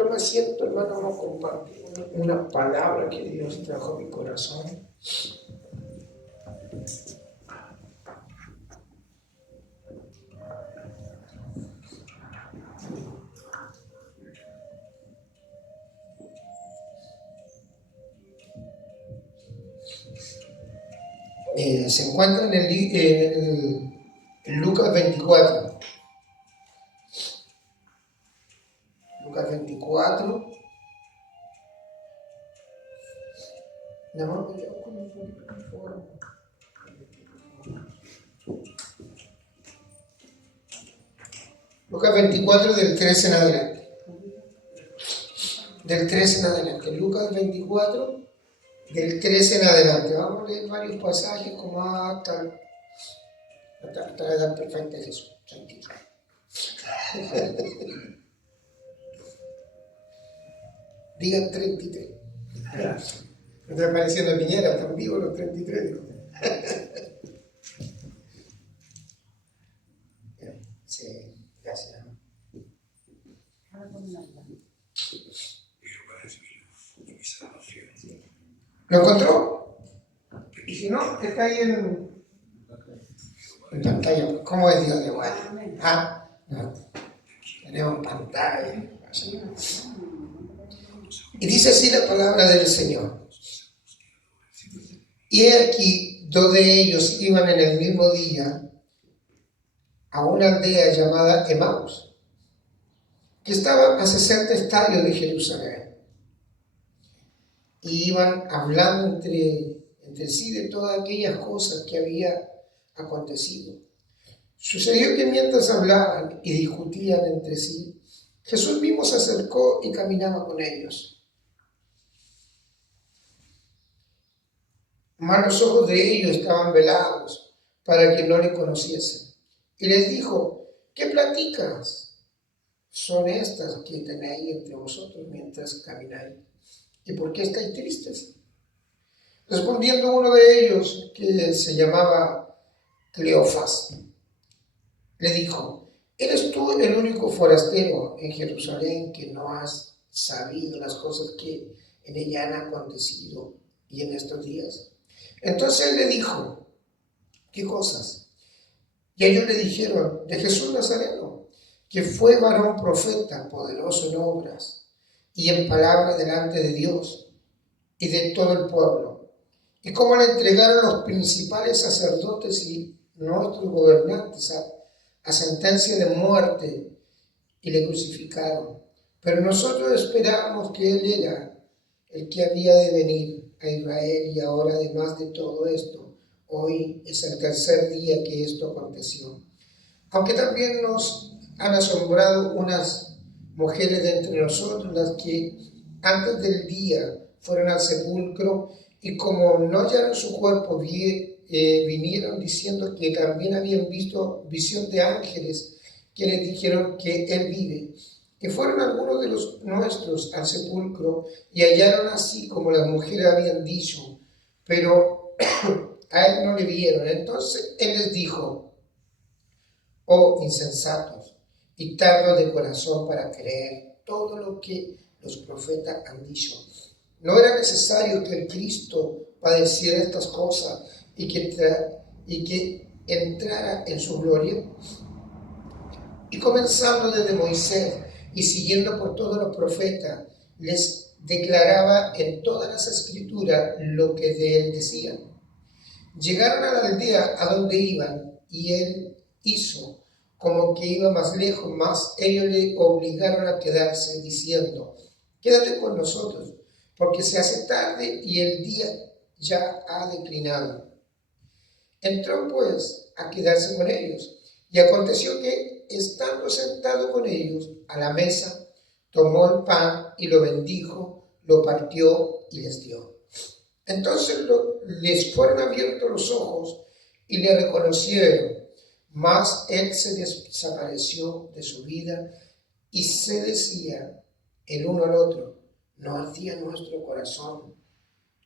Toma asiento, hermano, vamos a compartir una palabra que Dios trajo a mi corazón. Se encuentra en Lucas 24. Lucas 24. Lucas 24 del 13 en adelante. Del 13 en adelante. Lucas 24 del 13 en adelante. Vamos a leer varios pasajes como hasta la edad perfecta de Jesús. Tranquilo. Digan 33. Me está pareciendo Piñera, están vivos los 33. Sí, gracias. ¿Lo encontró? Y si no, está ahí en pantalla. ¿Cómo es Dios de bueno? ¿Ah? No. Tenemos pantalla. Y dice así la palabra del Señor. Y he aquí, dos de ellos iban en el mismo día a una aldea llamada Emaús, que estaba a 60 estadios de Jerusalén. Y iban hablando entre sí de todas aquellas cosas que había acontecido. Sucedió que mientras hablaban y discutían entre sí, Jesús mismo se acercó y caminaba con ellos. Mas los ojos de ellos estaban velados para que no le conociesen. Y les dijo: ¿qué pláticas son estas que tenéis entre vosotros mientras camináis? ¿Y por qué estáis tristes? Respondiendo uno de ellos, que se llamaba Cleofas, le dijo: ¿eres tú el único forastero en Jerusalén que no has sabido las cosas que en ella han acontecido y en estos días? Entonces él le dijo: ¿qué cosas? Y ellos le dijeron: de Jesús Nazareno, que fue varón profeta, poderoso en obras y en palabra delante de Dios y de todo el pueblo, y cómo le entregaron los principales sacerdotes y nuestros gobernantes a sentencia de muerte y le crucificaron. Pero nosotros esperábamos que él era el que había de venir a Israel, y ahora, además de todo esto, hoy es el tercer día que esto aconteció. Aunque también nos han asombrado unas mujeres de entre nosotros, las que antes del día fueron al sepulcro, y como no hallaron su cuerpo, vinieron diciendo que también habían visto visión de ángeles que les dijeron que él vive. Y fueron algunos de los nuestros al sepulcro y hallaron así como las mujeres habían dicho, pero a él no le vieron. Entonces él les dijo: oh insensatos y tardos de corazón para creer todo lo que los profetas han dicho. ¿No era necesario que el Cristo padeciera estas cosas y que entrara en su gloria? Y comenzando desde Moisés y siguiendo por todos los profetas, les declaraba en todas las escrituras lo que de él decían. Llegaron a la aldea a donde iban, y él hizo como que iba más lejos, mas ellos le obligaron a quedarse, diciendo: quédate con nosotros, porque se hace tarde y el día ya ha declinado. Entró pues a quedarse con ellos, y aconteció que, estando sentado con ellos a la mesa, tomó el pan y lo bendijo, lo partió y les dio. Entonces les fueron abiertos los ojos y le reconocieron, mas él se desapareció de su vida, y se decía el uno al otro: ¿no ardía nuestro corazón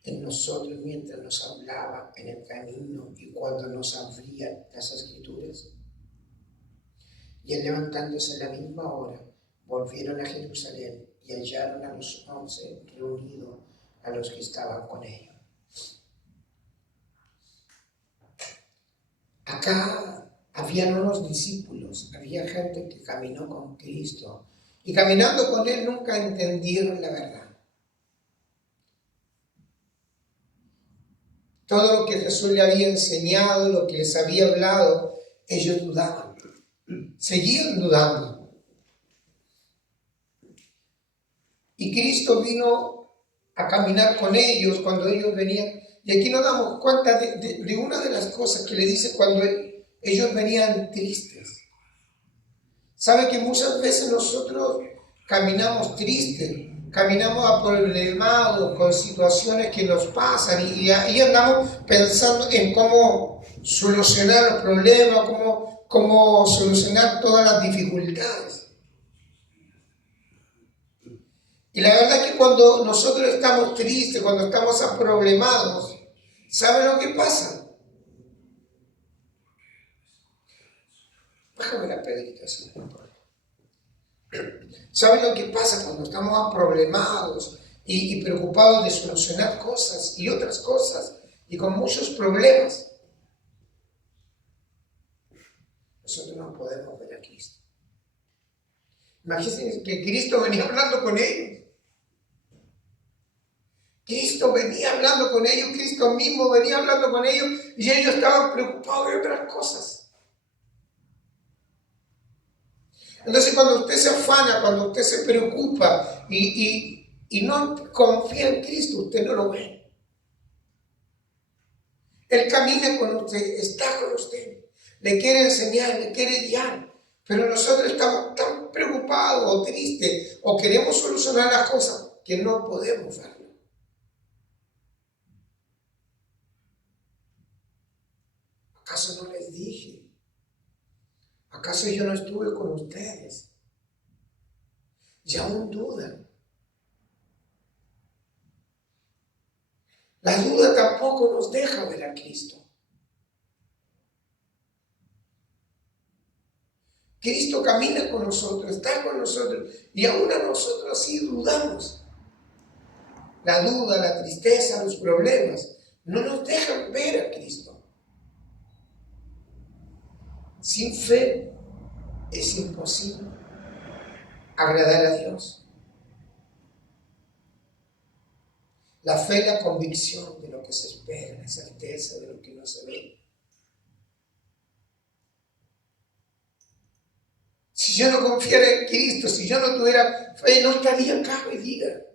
en nosotros mientras nos hablaba en el camino y cuando nos abría las escrituras? Y él, levantándose en la misma hora, volvieron a Jerusalén, y hallaron a los 11 reunidos a los que estaban con ellos. Acá habían unos discípulos, había gente que caminó con Cristo y caminando con Él nunca entendieron la verdad. Todo lo que Jesús le había enseñado, lo que les había hablado, ellos dudaban, seguían dudando. Y Cristo vino a caminar con ellos cuando ellos venían. Y aquí nos damos cuenta de una de las cosas que le dice cuando ellos venían tristes. ¿Sabe que muchas veces nosotros caminamos tristes? Caminamos aproblemados con situaciones que nos pasan y ahí andamos pensando en cómo solucionar los problemas, cómo solucionar todas las dificultades. Y la verdad es que cuando nosotros estamos tristes, cuando estamos aproblemados, ¿saben lo que pasa? Bájame la pedrita, así no importa. ¿Saben lo que pasa cuando estamos aproblemados y preocupados de solucionar cosas y otras cosas y con muchos problemas? Nosotros no podemos ver a Cristo. Imagínense que Cristo venía hablando con ellos. Cristo venía hablando con ellos, Cristo mismo venía hablando con ellos y ellos estaban preocupados de otras cosas. Entonces cuando usted se afana, cuando usted se preocupa y no confía en Cristo, usted no lo ve. Él camina con usted, está con usted, le quiere enseñar, le quiere guiar, pero nosotros estamos tan preocupados o tristes o queremos solucionar las cosas que no podemos verlo. ¿Acaso no les dije? ¿Acaso yo no estuve con ustedes? Y aún dudan. La duda tampoco nos deja ver a Cristo. Cristo camina con nosotros, está con nosotros, y aún a nosotros sí dudamos. La duda, la tristeza, los problemas no nos dejan ver a Cristo. Sin fe es imposible agradar a Dios. La fe es la convicción de lo que se espera, la certeza de lo que no se ve. Si yo no confiara en Cristo, si yo no tuviera fe, no estaría acá hoy día.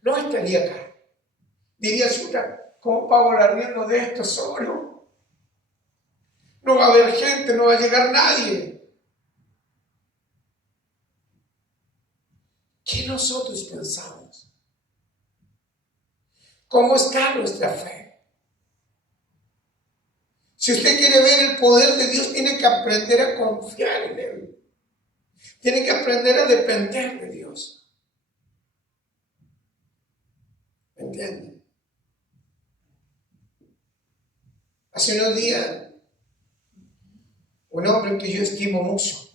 No estaría acá. Diría, ¿cómo pago el arriendo de esto solo? No va a haber gente, no va a llegar nadie. ¿Qué nosotros pensamos? ¿Cómo está nuestra fe? Si usted quiere ver el poder de Dios, tiene que aprender a confiar en Él. Tiene que aprender a depender de Dios. ¿Me entienden? Hace unos días, un hombre que yo estimo mucho,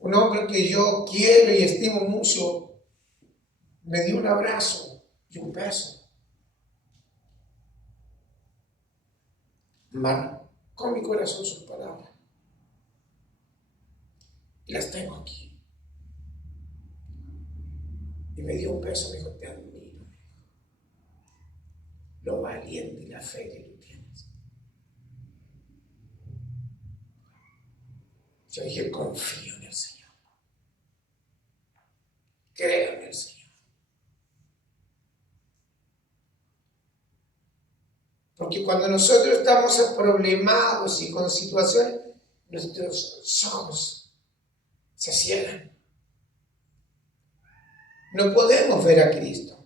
un hombre que yo quiero y estimo mucho, me dio un abrazo y un beso. Marcó mi corazón sus palabras. Y las tengo aquí. Y me dio un beso, me dijo, te admiro, lo valiente y la fe que tú tienes. Yo dije, confío en el Señor. Creo en el Señor. Porque cuando nosotros estamos problemados y con situaciones, nuestros ojos se cierran. No podemos ver a Cristo.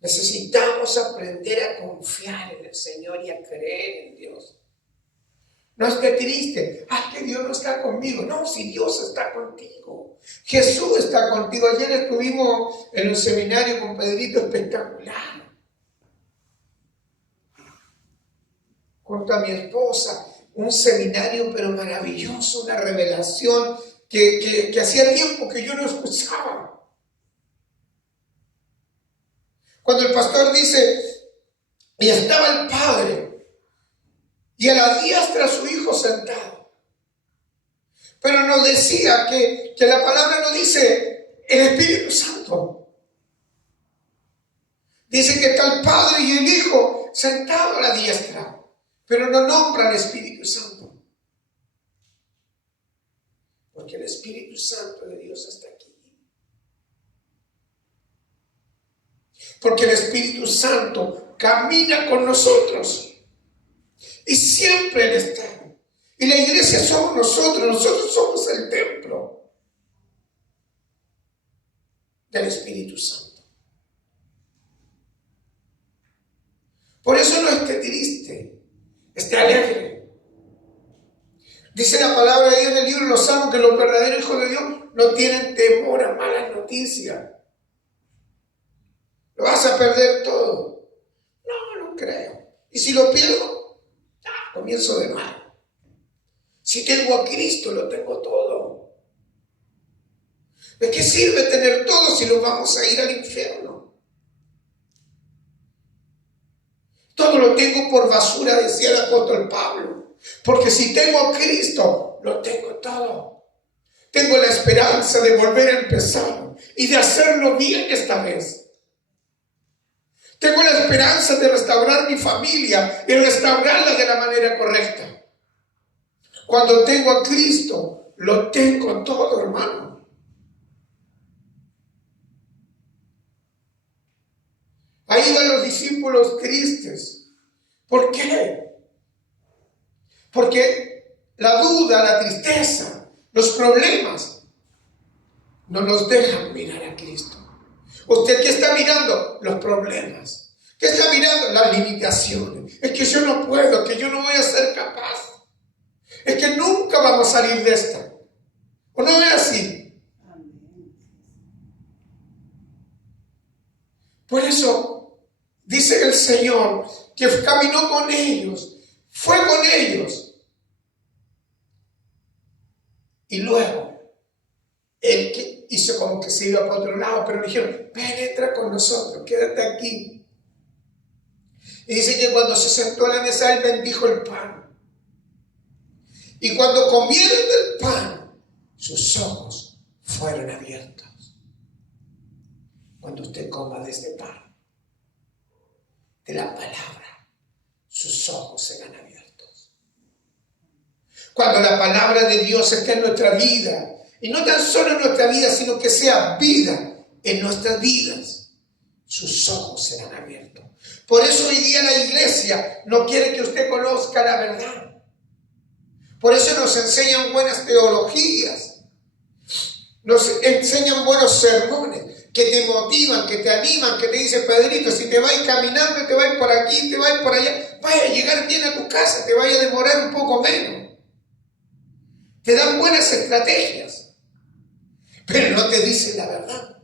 Necesitamos aprender a confiar en el Señor y a creer en Dios. No esté triste. Que Dios no está conmigo. No, si Dios está contigo. Jesús está contigo. Ayer estuvimos en un seminario con Pedrito espectacular. junto a mi esposa, un seminario pero maravilloso, una revelación que hacía tiempo que yo no escuchaba. Cuando el pastor dice, y estaba el Padre, y a la diestra su Hijo sentado. Pero nos decía que la palabra no dice el Espíritu Santo. Dice que está el Padre y el Hijo sentado a la diestra, pero no nombra al Espíritu Santo. Porque el Espíritu Santo de Dios está aquí. Porque el Espíritu Santo camina con nosotros. Y siempre Él está. Y la iglesia somos nosotros somos el templo del Espíritu Santo. Por eso no esté triste, esté alegre. Dice la palabra ahí en el libro de los Salmos que los verdaderos hijos de Dios no tienen temor a malas noticias. ¿Lo vas a perder todo? No, no creo. ¿Y si lo pierdo? Comienzo de mal. Si tengo a Cristo, lo tengo todo. ¿De qué sirve tener todo si nos vamos a ir al infierno? Todo lo tengo por basura, decía el apóstol Pablo. Porque si tengo a Cristo, lo tengo todo. Tengo la esperanza de volver a empezar y de hacerlo bien esta vez. Tengo la esperanza de restaurar mi familia y restaurarla de la manera correcta. Cuando tengo a Cristo, lo tengo todo, hermano. Ahí van los discípulos tristes. ¿Por qué? Porque la duda, la tristeza, los problemas no nos dejan mirar a Cristo. ¿Usted qué está mirando? Los problemas. ¿Qué está mirando? Las limitaciones. Es que yo no puedo, que yo no voy a ser capaz. Es que nunca vamos a salir de esta. ¿O no es así? Por eso dice el Señor que caminó con ellos, fue con ellos. Y luego, Él que hizo como que se iba para otro lado, pero le dijeron, ven, entra con nosotros, quédate aquí. Y dice que cuando se sentó a la mesa, Él bendijo el pan. Y cuando comieron del pan, sus ojos fueron abiertos. Cuando usted coma de este pan, de la palabra, sus ojos serán abiertos. Cuando la palabra de Dios esté en nuestra vida, y no tan solo en nuestra vida, sino que sea vida en nuestras vidas, sus ojos serán abiertos. Por eso hoy día la iglesia no quiere que usted conozca la verdad. Por eso nos enseñan buenas teologías, nos enseñan buenos sermones que te motivan, que te animan, que te dicen, Pedrito, si te vas caminando, te vas por aquí, te vas por allá, vas a llegar bien a tu casa, te vaya a demorar un poco menos. Te dan buenas estrategias, pero no te dicen la verdad.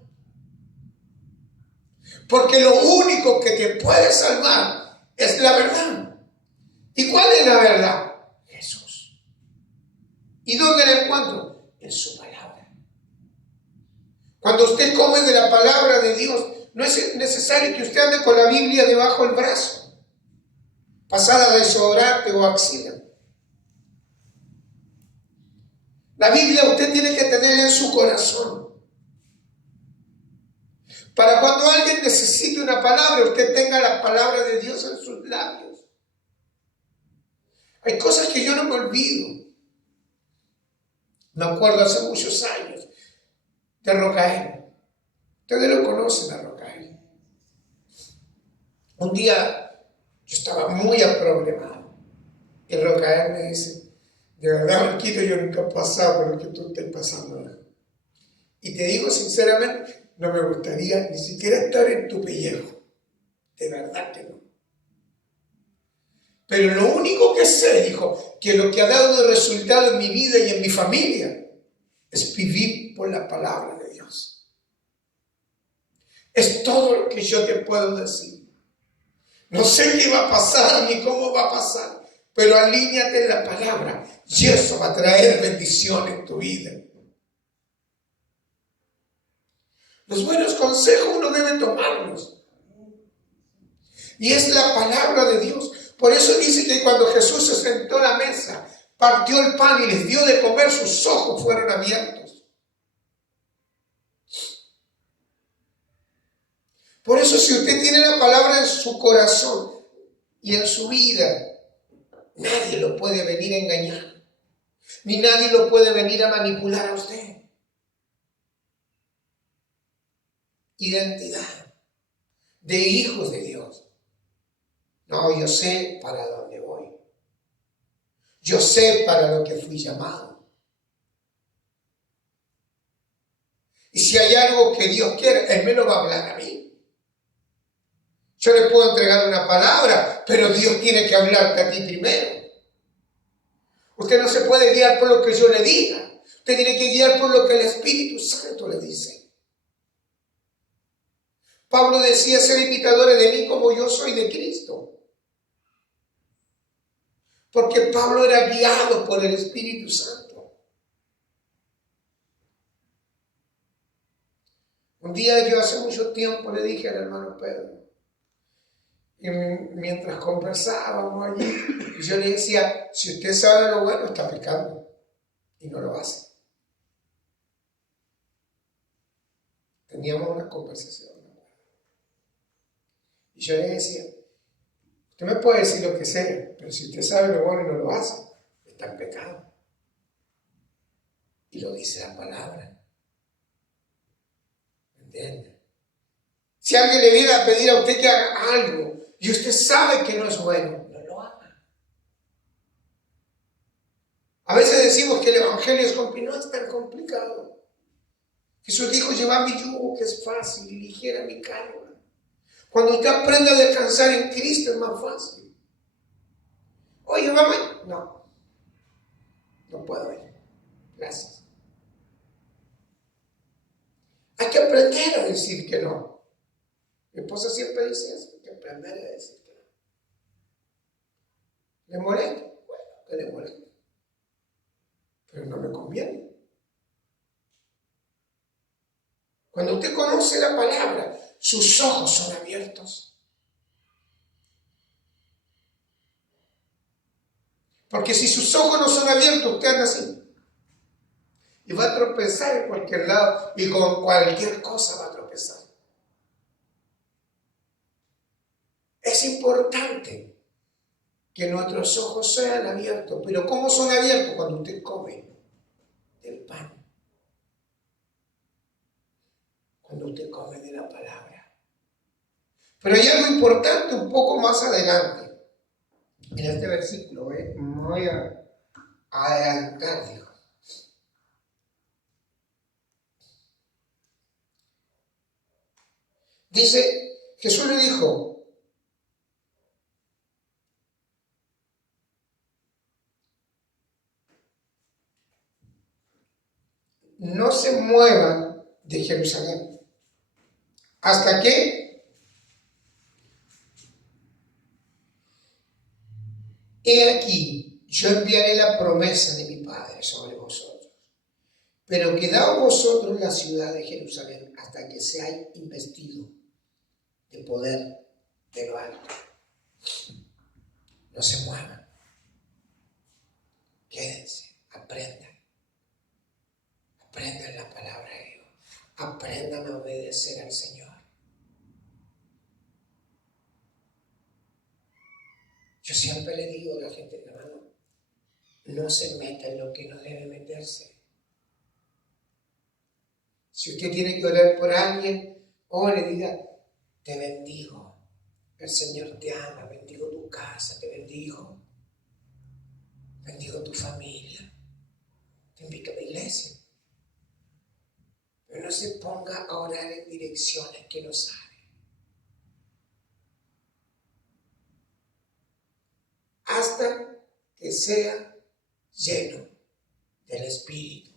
Porque lo único que te puede salvar es la verdad. ¿Y cuál es la verdad? Jesús. ¿Y dónde la encuentro? En su palabra. Cuando usted come de la palabra de Dios, no es necesario que usted ande con la Biblia debajo del brazo, pasada desodorante o axila. La Biblia usted tiene que tenerla en su corazón. Para cuando alguien necesite una palabra, usted tenga la palabra de Dios en sus labios. Hay cosas que yo no me olvido. Me acuerdo hace muchos años de Rocael. Ustedes lo conocen a Rocael. Un día yo estaba muy aproblemado. Y Rocael me dice, de verdad, Marquito, yo nunca he pasado por lo que tú estás pasando. Y te digo sinceramente, no me gustaría ni siquiera estar en tu pellejo. De verdad que no. Pero lo único que sé, dijo, que lo que ha dado de resultado en mi vida y en mi familia es vivir por la palabra de Dios. Es todo lo que yo te puedo decir. No sé qué va a pasar ni cómo va a pasar, pero alíñate en la palabra y eso va a traer bendición en tu vida. Los buenos consejos uno debe tomarlos. Y es la palabra de Dios. Por eso dice que cuando Jesús se sentó a la mesa, partió el pan y les dio de comer, sus ojos fueron abiertos. Por eso si usted tiene la palabra en su corazón y en su vida, nadie lo puede venir a engañar. Ni nadie lo puede venir a manipular a usted. Identidad de hijos de Dios. No, yo sé para dónde voy. Yo sé para lo que fui llamado. Y si hay algo que Dios quiere, Él me lo va a hablar a mí. Yo le puedo entregar una palabra, pero Dios tiene que hablarte a ti primero. Usted no se puede guiar por lo que yo le diga. Usted tiene que guiar por lo que el Espíritu Santo le dice. Pablo decía: ser imitadores de mí como yo soy de Cristo. Porque Pablo era guiado por el Espíritu Santo. Un día yo hace mucho tiempo le dije al hermano Pedro, y mientras conversábamos allí, yo le decía: si usted sabe lo bueno, está pecando y no lo hace. Teníamos una conversación. Y yo le decía: usted me puede decir lo que sea, pero si usted sabe lo bueno y no lo hace, está en pecado. Y lo dice la palabra. ¿Me entiende? Si alguien le viene a pedir a usted que haga algo y usted sabe que no es bueno, no lo haga. A veces decimos que el evangelio es complicado. No es tan complicado. Jesús dijo: llevad mi yugo, que es fácil, y ligera mi carga. Cuando usted aprende a descansar en Cristo es más fácil. Oye, mamá, no puedo ir. Gracias. Hay que aprender a decir que no. Mi esposa siempre dice eso: hay que aprender a decir que no. ¿Le molesta? Bueno, que le moleste. Pero no me conviene. Cuando usted conoce la palabra, sus ojos son abiertos. Porque si sus ojos no son abiertos, usted anda así. Y va a tropezar en cualquier lado y con cualquier cosa va a tropezar. Es importante que nuestros ojos sean abiertos. Pero ¿cómo son abiertos? Cuando usted come del pan. Cuando usted come de la palabra. Pero hay algo importante un poco más adelante. En este versículo, me voy a adelantar, dijo. Dice, Jesús le dijo: no se muevan de Jerusalén hasta que he aquí, yo enviaré la promesa de mi Padre sobre vosotros. Pero quedaos vosotros en la ciudad de Jerusalén hasta que seáis investidos de poder de lo alto. No se muevan. Quédense, aprendan. Aprendan la palabra de Dios. Aprendan a obedecer al Señor. Yo siempre le digo a la gente: hermano, no se meta en lo que no debe meterse. Si usted tiene que orar por alguien, ore, diga: te bendigo, el Señor te ama, bendigo tu casa, te bendigo tu familia, te invito a la iglesia. Pero no se ponga a orar en direcciones que no sabe. Hasta que sea lleno del Espíritu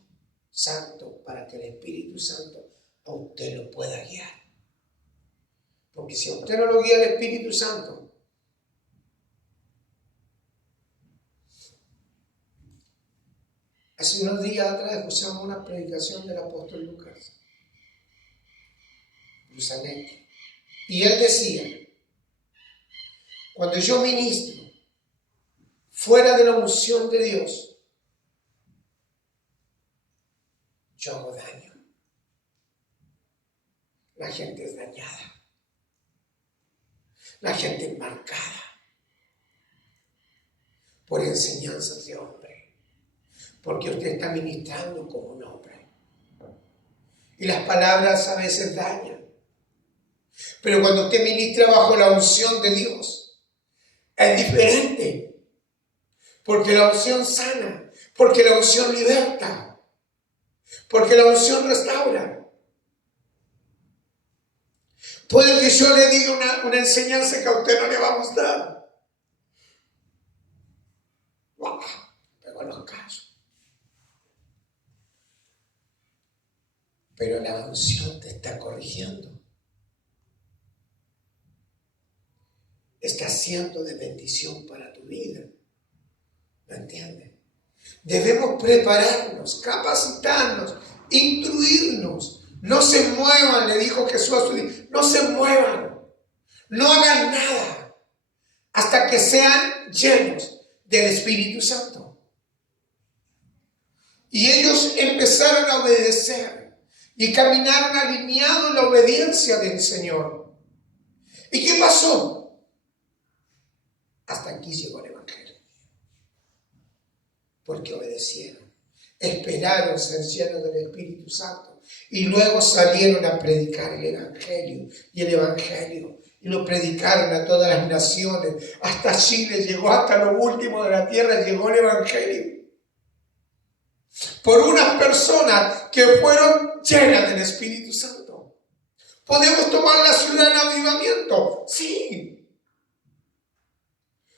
Santo, para que el Espíritu Santo a usted lo pueda guiar. Porque si a usted no lo guía el Espíritu Santo, Hace unos días atrás escuchamos una predicación del apóstol Lucas Brusanetti, y él decía: cuando yo ministro fuera de la unción de Dios, yo hago daño. La gente es dañada, la gente es marcada por enseñanzas de hombre, porque usted está ministrando como un hombre. Y las palabras a veces dañan. Pero cuando usted ministra bajo la unción de Dios, es diferente. Porque la unción sana, porque la unción liberta, porque la unción restaura. Puede que yo le diga una enseñanza que a usted no le va a gustar. ¡Wow! Pero los casos. Pero la unción te está corrigiendo. Está siendo de bendición para tu vida. ¿Me entiendes? Debemos prepararnos, capacitarnos, instruirnos. No se muevan, le dijo Jesús a su discípulos, no se muevan, no hagan nada hasta que sean llenos del Espíritu Santo. Y ellos empezaron a obedecer y caminaron alineados en la obediencia del Señor. ¿Y qué pasó? Hasta aquí llegó el Evangelio. Porque obedecieron, esperaron ser llenos del Espíritu Santo y luego salieron a predicar el Evangelio. Y el Evangelio, y lo predicaron a todas las naciones. Hasta Chile llegó, hasta lo último de la tierra llegó el Evangelio. Por unas personas que fueron llenas del Espíritu Santo. ¿Podemos tomar la ciudad en avivamiento? Sí.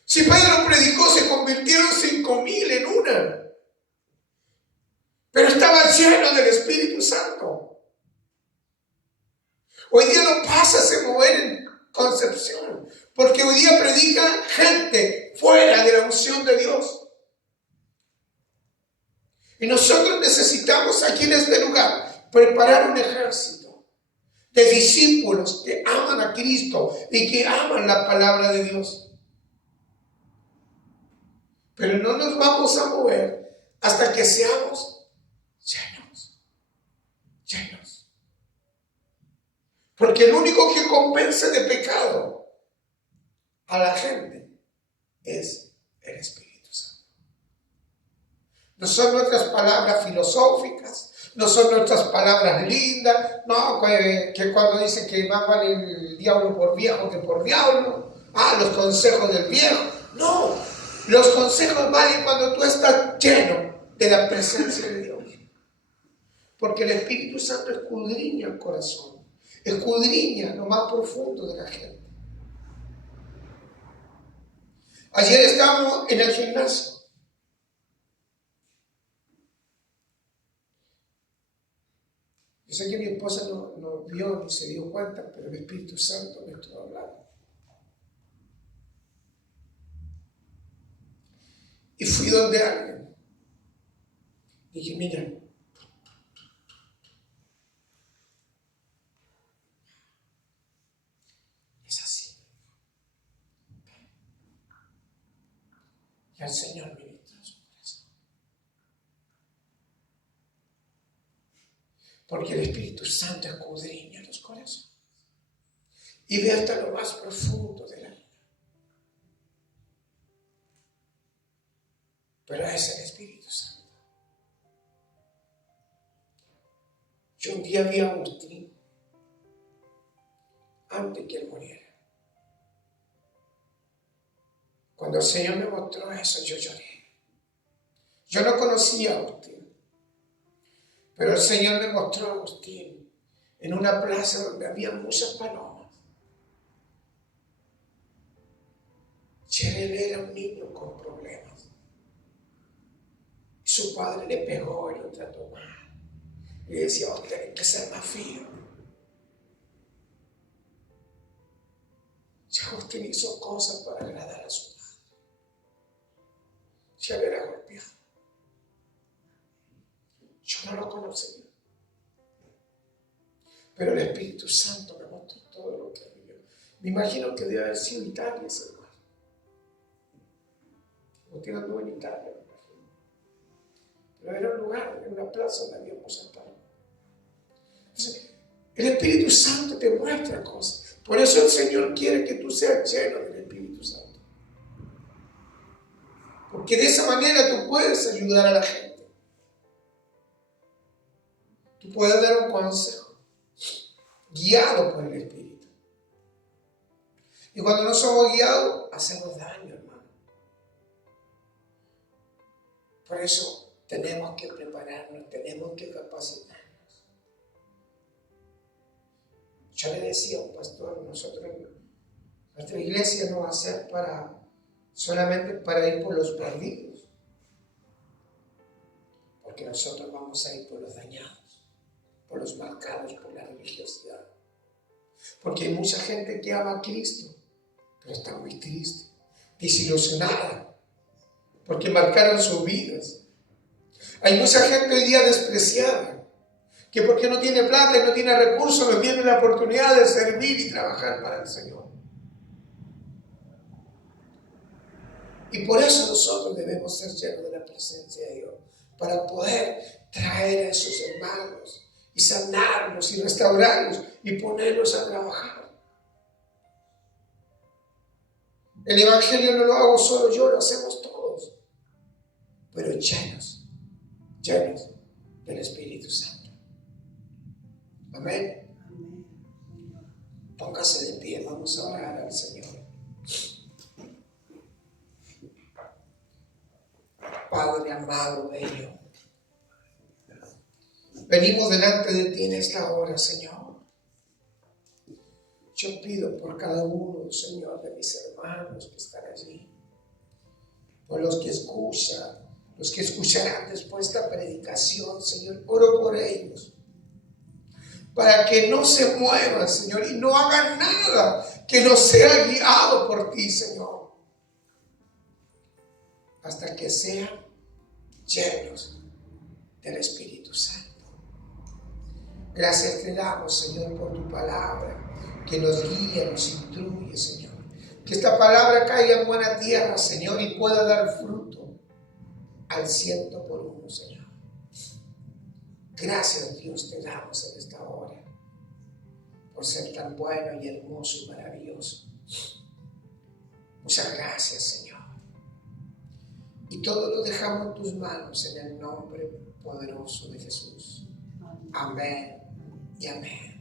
Si Pedro predicó, se convirtieron 5,000 en una. Pero estaba lleno del Espíritu Santo. Hoy día no pasa ese mover en Concepción, porque hoy día predica gente fuera de la unción de Dios. Y nosotros necesitamos aquí en este lugar preparar un ejército de discípulos que aman a Cristo y que aman la palabra de Dios. Pero no nos vamos a mover hasta que seamos llenos. Porque el único que convence de pecado a la gente es el Espíritu Santo. No son nuestras palabras filosóficas, no son nuestras palabras lindas, no, que cuando dicen que más vale el diablo por viejo que por diablo, los consejos del viejo. No, los consejos valen cuando tú estás lleno de la presencia de Dios. Porque el Espíritu Santo escudriña el corazón, escudriña lo más profundo de la gente. Ayer estábamos en el gimnasio. Yo sé que mi esposa no vio ni se dio cuenta, pero el Espíritu Santo me estuvo hablando. Y fui donde alguien. Dije, mira, es así. Y el Señor ministra su corazón. Porque el Espíritu Santo escudriña los corazones y ve hasta lo más profundo de la vida. Pero es el Espíritu Santo. Yo un día vi a Agustín antes que él muriera. Cuando el Señor me mostró eso, yo lloré. Yo no conocía a Agustín, pero el Señor me mostró a Agustín en una plaza donde había muchas palomas. Y él era un niño con problemas. Y su padre le pegó y lo trató mal. Y le decía, vos tenés que ser más firme. Y Agustín hizo cosas para agradar a su padre. Ya le era golpeado. no lo conocía. Pero el Espíritu Santo me mostró todo lo que vivió. Me imagino que debe haber sido Italia ese lugar. Usted anduvo en Italia, me imagino. Pero era un lugar, en una plaza donde habíamos sentado. Entonces, el Espíritu Santo te muestra cosas. Por eso el Señor quiere que tú seas lleno del Espíritu Santo. Porque de esa manera tú puedes ayudar a la gente. Tú puedes dar un consejo guiado por el Espíritu. Y cuando no somos guiados, hacemos daño, hermano. Por eso tenemos que prepararnos, tenemos que capacitarnos. Yo le decía a un pastor, nuestra iglesia no va a ser solamente para ir por los perdidos, porque nosotros vamos a ir por los dañados, por los marcados por la religiosidad. Porque hay mucha gente que ama a Cristo, pero está muy triste, desilusionada, porque marcaron sus vidas. Hay mucha gente hoy día despreciada, que porque no tiene plata y no tiene recursos, no tiene la oportunidad de servir y trabajar para el Señor. Y por eso nosotros debemos ser llenos de la presencia de Dios, para poder traer a esos hermanos y sanarlos y restaurarlos y ponerlos a trabajar. El Evangelio no lo hago solo yo, lo hacemos todos, pero llenos del Espíritu Santo. Amén. Póngase de pie, vamos a orar al Señor. Padre amado, bello, venimos delante de ti en esta hora, Señor. Yo pido por cada uno, Señor, de mis hermanos que están allí, por los que escucharán después esta predicación, Señor, oro por ellos, para que no se muevan, Señor, y no hagan nada que no sea guiado por ti, Señor, hasta que sean llenos del Espíritu Santo. Gracias te damos, Señor, por tu palabra, que nos guía, nos instruye, Señor. Que esta palabra caiga en buena tierra, Señor, y pueda dar fruto al 100%, Señor. Gracias, Dios, te damos en esta hora, por ser tan bueno y hermoso y maravilloso. Muchas gracias, Señor. Y todo lo dejamos en tus manos en el nombre poderoso de Jesús. Amén y amén.